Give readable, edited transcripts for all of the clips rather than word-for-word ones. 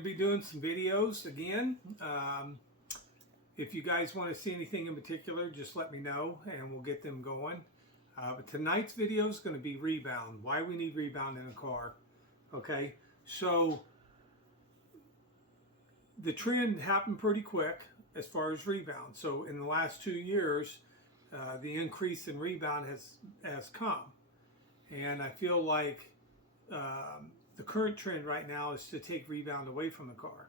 to be doing some videos again. If you guys want to see anything in particular, just let me know and we'll get them going. But tonight's video is going to be Rebound. Why we need Rebound in a car. Okay, so the trend happened pretty quick as far as Rebound. So in the last 2 years, the increase in Rebound has come. And I feel like the current trend right now is to take Rebound away from the car.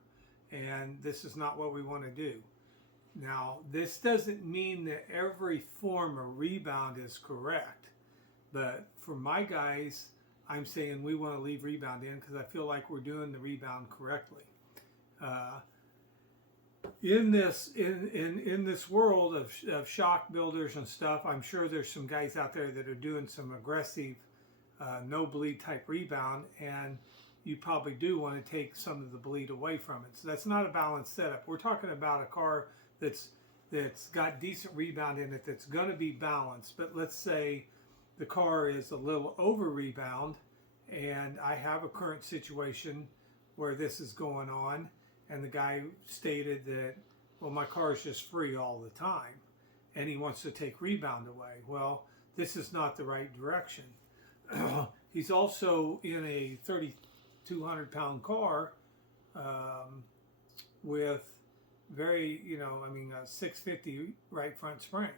And this is not what we want to do. Now, this doesn't mean that every form of Rebound is correct. But for my guys, I'm saying we want to leave Rebound in because I feel like we're doing the Rebound correctly. In this world of shock builders and stuff, I'm sure there's some guys out there that are doing some aggressive no bleed type Rebound, and you probably do want to take some of the bleed away from it. So that's not a balanced setup. We're talking about a car that's got decent Rebound in it, that's going to be balanced. But let's say the car is a little over Rebound, and I have a current situation where this is going on, and the guy stated that, well, my car is just free all the time, and he wants to take Rebound away. Well, this is not the right direction. He's also in a 3,200-pound car with very, a 650 right front spring,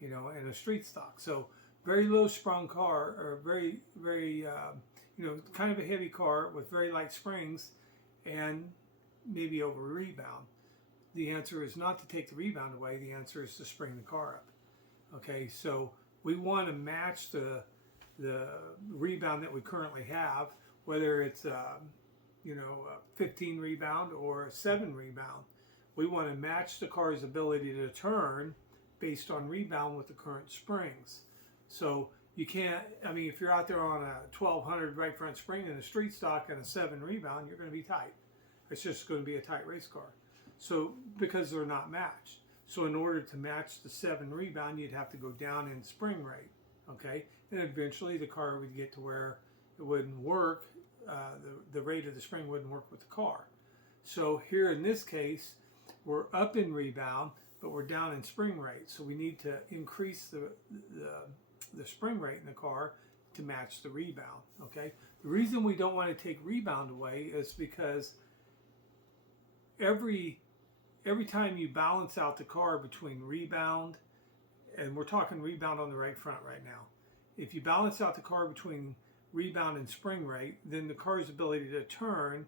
and a street stock. So very low sprung car, or very, very, kind of a heavy car with very light springs and maybe over Rebound. The answer is not to take the Rebound away. The answer is to spring the car up. Okay, so we want to match the Rebound that we currently have, whether it's a 15 Rebound or a 7 Rebound. We want to match the car's ability to turn based on Rebound with the current springs. So you can't, if you're out there on a 1200 right front spring and a street stock and a 7 Rebound, you're going to be tight. It's just going to be a tight race car. So because they're not matched. So in order to match the 7 Rebound, you'd have to go down in spring rate. Okay, and eventually the car would get to where it wouldn't work. The rate of the spring wouldn't work with the car. So here in this case, we're up in Rebound, but we're down in spring rate. So we need to increase the spring rate in the car to match the Rebound. Okay, the reason we don't want to take Rebound away is because every time you balance out the car between Rebound, and we're talking Rebound on the right front right now. If you balance out the car between Rebound and spring rate, then the car's ability to turn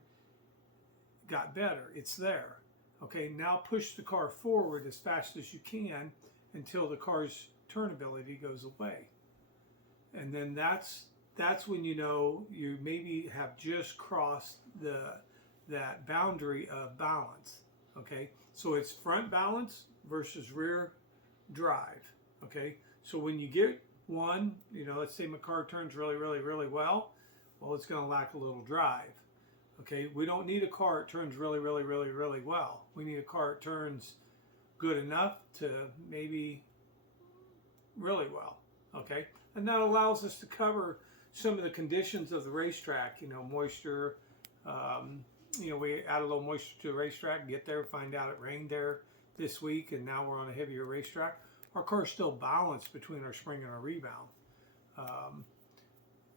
got better. It's there. Okay, now push the car forward as fast as you can until the car's turn ability goes away. And then that's when you maybe have just crossed that boundary of balance. Okay, so it's front balance versus rear drive. Okay, so when you get one, let's say my car turns really, really, really well, it's going to lack a little drive. Okay, we don't need a car that turns really, really, really, really well. We need a car that turns good enough to maybe really well. Okay, and that allows us to cover some of the conditions of the racetrack, moisture. We add a little moisture to the racetrack, get there, find out it rained there this week, and now we're on a heavier racetrack. Our car's still balanced between our spring and our Rebound.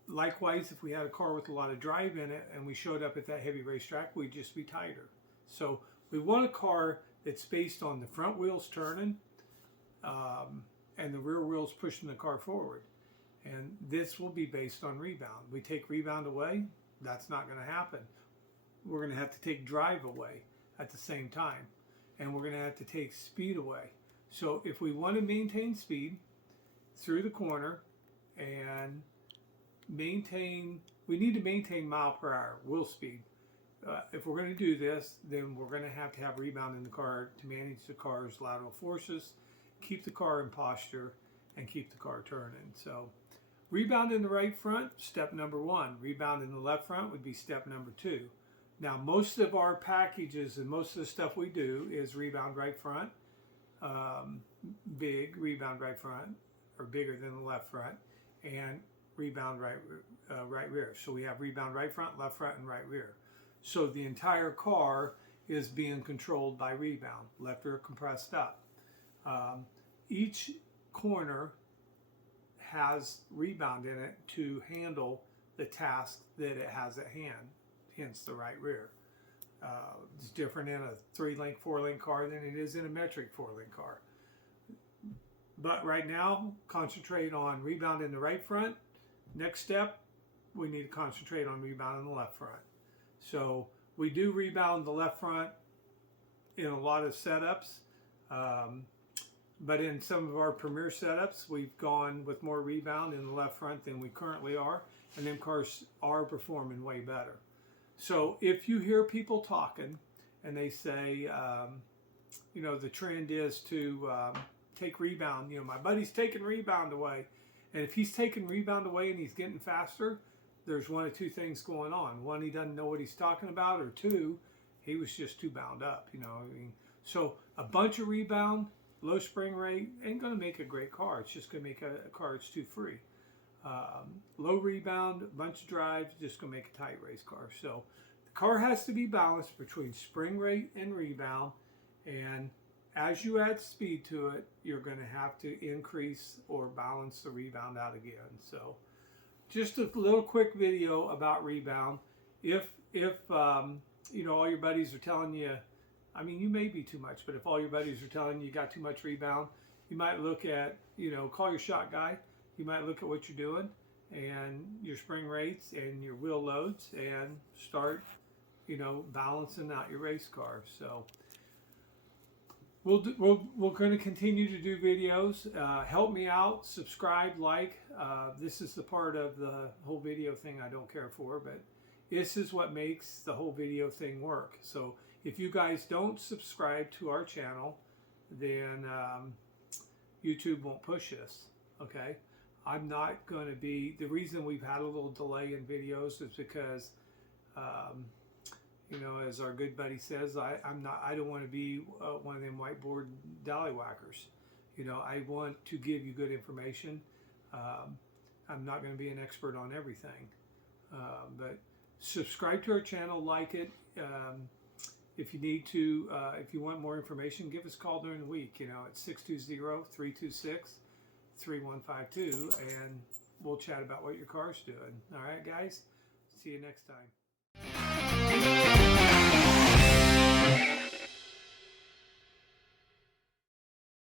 Likewise, if we had a car with a lot of drive in it and we showed up at that heavy racetrack, we'd just be tighter. So we want a car that's based on the front wheels turning and the rear wheels pushing the car forward. And this will be based on Rebound. We take Rebound away, that's not going to happen. We're going to have to take drive away at the same time. And we're going to have to take speed away. So if we want to maintain speed through the corner and we need to maintain mile per hour, wheel speed. If we're going to do this, then we're going to have Rebound in the car to manage the car's lateral forces, keep the car in posture, and keep the car turning. So Rebound in the right front, step number 1. Rebound in the left front would be step number 2. Now, most of our packages and most of the stuff we do is Rebound right front, big Rebound right front, or bigger than the left front, and Rebound right rear. So we have Rebound right front, and right rear. So the entire car is being controlled by Rebound, left rear compressed up. Each corner has Rebound in it to handle the task that it has at hand, hence the right rear. It's different in a 3-link, 4-link car than it is in a metric 4-link car. But right now, concentrate on Rebound in the right front. Next step, we need to concentrate on Rebound in the left front. So we do Rebound the left front in a lot of setups. But in some of our premier setups, we've gone with more Rebound in the left front than we currently are. And them cars are performing way better. So if you hear people talking and they say, you know, the trend is to take Rebound, you know, my buddy's taking Rebound away. And if he's taking Rebound away and he's getting faster, there's one of two things going on. One, he doesn't know what he's talking about, or two, he was just too bound up, you know. I mean, so a bunch of Rebound, low spring rate, ain't going to make a great car. It's just going to make a car that's too free. Low Rebound, a bunch of drive, just going to make a tight race car. So the car has to be balanced between spring rate and Rebound. And as you add speed to it, you're going to have to increase or balance the Rebound out again. So just a little quick video about Rebound. If you know, all your buddies are telling you, I mean, you may be too much, but if all your buddies are telling you got too much Rebound, you might look at, you know, call your shot guy. You might look at what you're doing and your spring rates and your wheel loads and start, you know, balancing out your race car. So we're going to continue to do videos. Help me out, subscribe, like. This is the part of the whole video thing I don't care for, but this is what makes the whole video thing work. So if you guys don't subscribe to our channel, then YouTube won't push this, okay? I'm not going to be, the reason we've had a little delay in videos is because, you know, as our good buddy says, I don't want to be one of them whiteboard dallywhackers. You know, I want to give you good information. I'm not going to be an expert on everything, but subscribe to our channel, like it. If you need to, if you want more information, give us a call during the week. You know, it's 620-326-3152, and we'll chat about what your car's doing. All right, guys? See you next time.